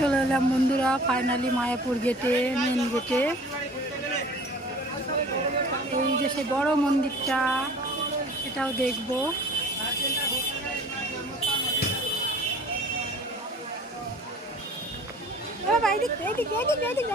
চলে এলাম বন্ধুরা ফাইনালি মায়াপুর গেটে মেন গেটে এই যে সেই বড় মন্দিরটা এটাও দেখব। ও ভাই, এদিক, এদিক, এদিক, এদিক,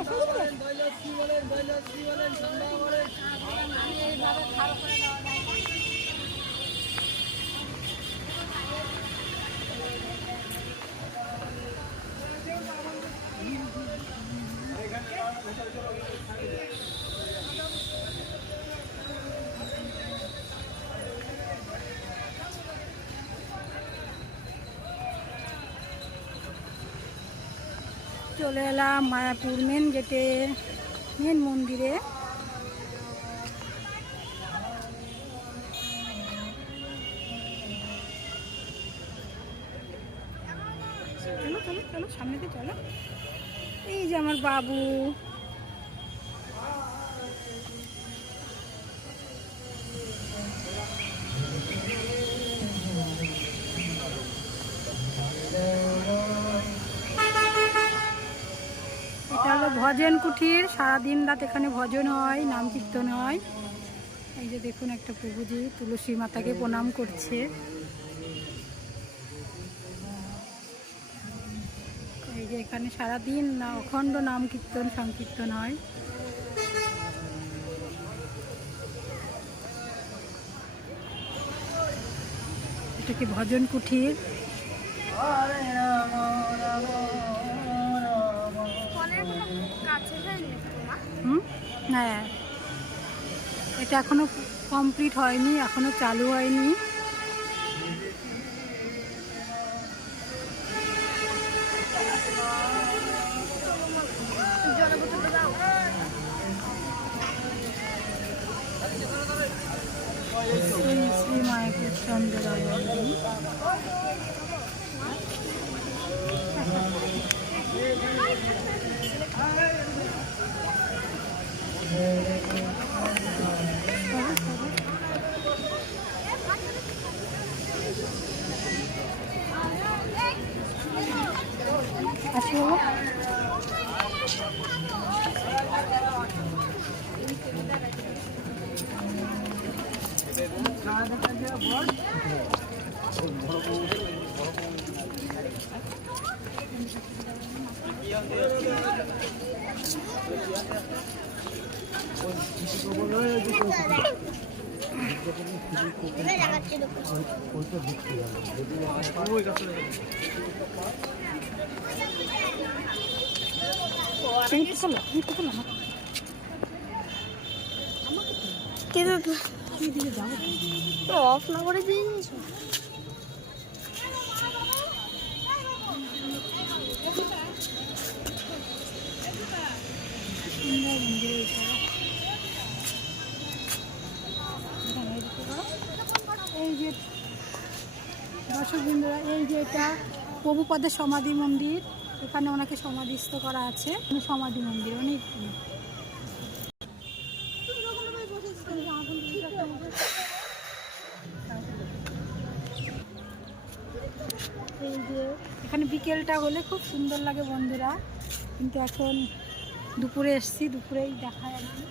চলে এলাম মায়াপুর মেন গেটে মেন মন্দিরে। চলো চলো চলো, সামনে দিয়ে চলো। এই যে আমার বাবু এটা হলো ভজন কুঠির, সারাদিন রাত এখানে ভজন হয়, নাম কীর্তন হয়। এই যে দেখুন একটা প্রভুজি তুলসী মাতাকে প্রণাম করছে। এই যে এখানে সারাদিন অখণ্ড নাম কীর্তন, সংকীর্তন হয়। এটা কি ভজন কুঠির? হ্যাঁ। এটা এখনও কমপ্লিট হয়নি এখনও চালু হয়নি। শ্রী শ্রী মায়াপুর চন্দ্র আসি। বাবা তুমি তো চলো তুমি তো চলো আমার কিন্তু এই দিকে যাব তো অফ না। করে দিয়ে দিয়েছ সুন্দর মন্দিরে এসে এখানে এদিকে করো। এই যে দর্শক এই যে এটা প্রভুপদের সমাধি মন্দির। এখানে ওনাকে সমাধিস্থ করা আছে। সমাধি মন্দির অনেক এই যে এখানে বিকেলটা হলে খুব সুন্দর লাগে বন্ধুরা। কিন্তু এখন দুপুরে এসছি, দুপুরেই দেখায় আর কি